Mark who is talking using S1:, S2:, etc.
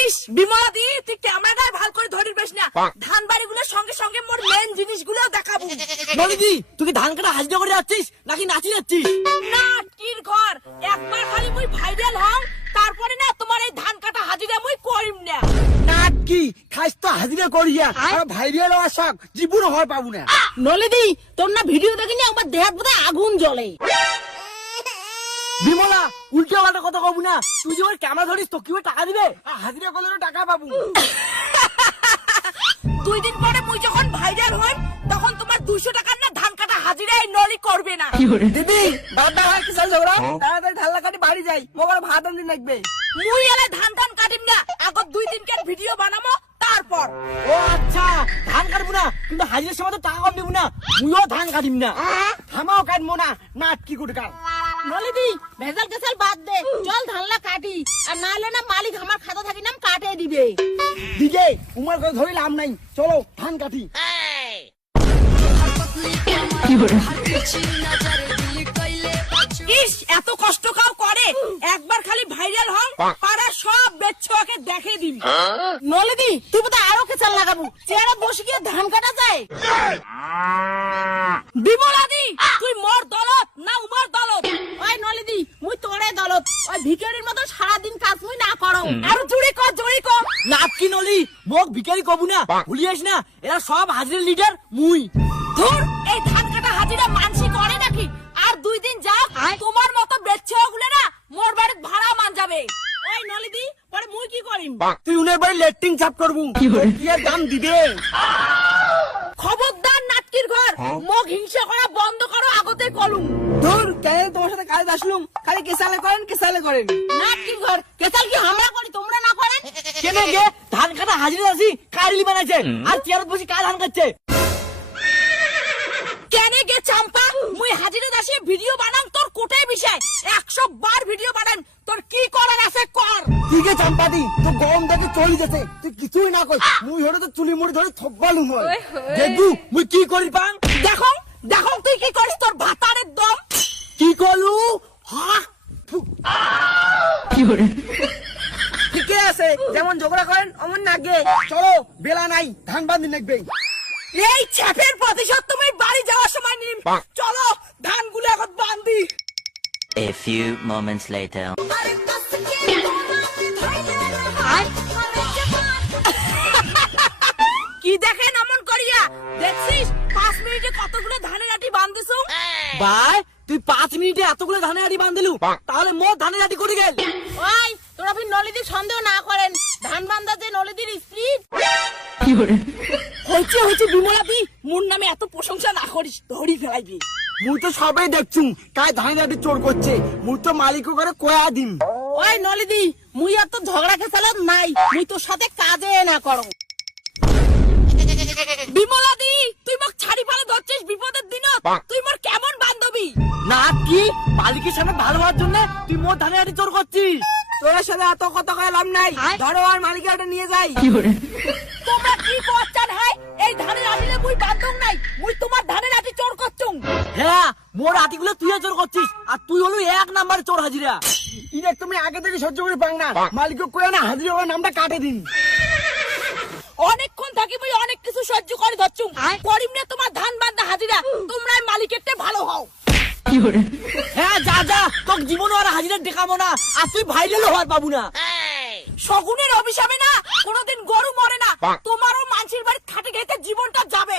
S1: ইস বিমলা দি তুই ক্যামেরাটাই ভালো করে ধরির বেশ না? ধান বাড়িগুলোর সঙ্গে সঙ্গে মোর মেন জিনিসগুলো দেখাবো।
S2: নলিদি তুই কি ধান কাটা হাজিরা করে যাচ্ছিস নাকি নাচি যাচ্ছিস?
S1: না কির ঘর। একবার খালি মুই ভাইরাল হও তারপরে না তোমার এই ধান কাটা হাজিরা মুই করিম না।
S2: নাট কি? খাইস তো হাজিরা করিয়া আর ভাইরিয়াল হওয়ার শখ জীবন হয় পাবো না।
S1: নলিদি তোর না ভিডিও দেখিনি আমার দেহাত বোধহয় আগুন জ্বলে।
S2: বিমলা উল্টো পাল্টা কথা কব না। তুই যে ওর ক্যামেরা ধরিস তো কি ওর টাকা দিবে? হাজিরা করলে টাকা পাবো।
S1: দুই দিন পরে মুই যখন ভাইরাল হই তখন তোমার দুশো টাকার না ধান কাটা হাজিরা এই নলি করবে না।
S2: দিদি বাবা হয় কিসাল ঝগড়া? তাড়াতাড়ি ঢাল্লা কাটি বাড়ি যাই মোবার ভাত আনতে লাগবে।
S1: মুই এলে ধান ধান কাটিম না আগত দুই দিনকার ভিডিও বানাবো তারপর।
S2: ও আচ্ছা ধান কাটবো না কিন্তু হাজিরার সময় তো টাকা কম দেবো না মুইও ধান কাটিম না। হামাও কাটবো না নাট কি করে কাট
S1: নলিদি ভেজাল কেসাল বাদ দে। চল ধানলা কাটি। আর না হলে না মালিক আমার খাতা থাকি নাম কাটে দিবে।
S2: দিদি উমার করে ধরে লাভ নাই। চলো ধান কাটি।
S1: ইস এত কষ্ট কাও করে? একবার খালি ভাইরাল হও পাড়া সব বেচ্ছকে দেখে দিবি। নলিদি তুই বোধহয় আরও কেচাল লাগাবো। চেয়ারে বসে গিয়ে ধান কাটা যায় বিমলাদি তুই মোর দলত না উমার দলত ওই নলিদি মুই তোরে দলত ওই ভিখারির মতো সারাদিন কাজ মুই না করো। আর জুড়ি কর জুড়ি কর।
S2: নাট কি নলি মোক ভিখারি কবু না ভুলিয়েস না এরা সব হাজিরের লিডার মুই।
S1: ধুর এই ধান কাটা হাজিরা মানসি করে নাকি? আর দুই দিন যাও তোমার মতো বেচ্ছে ওগুলো না মোর বাড়ির ভাড়া মান যাবে। ওই নলিদি পরে মুই কি করিম?
S2: তুই উনের বাড়ি লেট্রিন চাপ করবু। কি দাম দিবে?
S1: খবরদার নাটকির ঘর মুখ হিংসা করা বন্ধ করো আগতে কলুম।
S2: ধুর কেন তোমার সাথে কাজ আসলুম? খালি কেসালে করেন কেসালে করেন।
S1: নাটকির ঘর? কেসাল কি আমরা করি? তোমরা না করেন?
S2: কেনে গে ধান কাটা হাজিরা আছি কারিলি বানাইছে আর চেয়ারত বসে কাজ ধান কাটছে
S1: কেনে গে চাম্পা? মুই হাজিরে দাসে ভিডিও বানাম তোর কোটায় বিষয়। একশো বার ভিডিও বানাম তোর কি করার আছে কর।
S2: ঠিক আছে চাম্পাদি তো গরম দেখে চলি যেতে তুই কিছুই না কই মুই হরে তো চুলি মুড়ি ধরে থব্বালু হয়। দেখবু মুই কি করি পাং?
S1: দেখো দেখো তুই কি করিস তোর ভাতারের দম
S2: কি করলু হা ঠিকই আছে যেমন ঝগড়া করেন অমন নাগে চলো বেলা নাই ধান বান্ধি নাকবে
S1: এই চ্যাপের প্রতিশোধ তুমি বাড়ি যাওয়ার সময় নিম চলো ধানগুলো এখন বান্ধি
S3: A few moments later.
S1: কি দেখেন এমন করিয়া? দেখছিস পাঁচ মিনিটে কতগুলো ধানের আটি বান্ধিছো
S2: ভাই তুই পাঁচ মিনিটে এতগুলো ধানের আটি বান্ধিলু তাহলে মোর ধানের আটি করে গেল?
S1: ওই তোরা ফির নলিদির সন্দেহ না করেন। ধান বান্ধা যে নলিদির স্পিড। হয়েছে হয়েছে বিমলাদি মোর নামে এত প্রশংসা না করিস ধরি ফেলাইবি।
S2: মুই তো সবাই দেখছুম কায় ধানের আটি চোর করছে। মুই তো মালিক করে কয়া দিম।
S1: ওই নলিদি মুই আর তো ঝগড়া খেসালাম নাই। মুই তোর সাথে কাজে না করো। বিমলাদি তুই
S2: কি? মালিকের সামনে ভালো হওয়ার জন্য তুই মোর ধানের আটি চোর করছিস? তোর সাথে এত কথা কয়ে লাভ নাই। ধরো আর মালিকের আটা নিয়ে যাই।
S1: তোমরা কি করছেন হাই এই ধানের আটিলে মুই বান্ধব নাই মুই তোমার ধানের আটি চোর করছুম
S2: হ্যাঁ মোর আটিগুলো তুই চোর করছিস আর তুই হলো এক নাম্বার চোর হাজিরা। ইনে তুমি আগে থেকে সহ্য করে পাং না। মালিক কয়ে না হাজিরা করে নামটা কাটে দিন
S1: অনেকক্ষণ থাকি মুই অনেক কিছু সহ্য করে ধরছুম করিম না তোমার ধান বান্ধা হাজিরা তোমরাই মালিকেরতে ভালো হও।
S2: হ্যাঁ যা যা। তোর জীবন আর হাজিরা দেখাবো না। আর তুই ভাইরাল হওয়ার পাবো না।
S1: শগুনের অভিশাপে না কোনোদিন গরু মরে না। তোমারও মানসির বাড়ি খাটে খেতে জীবনটা যাবে।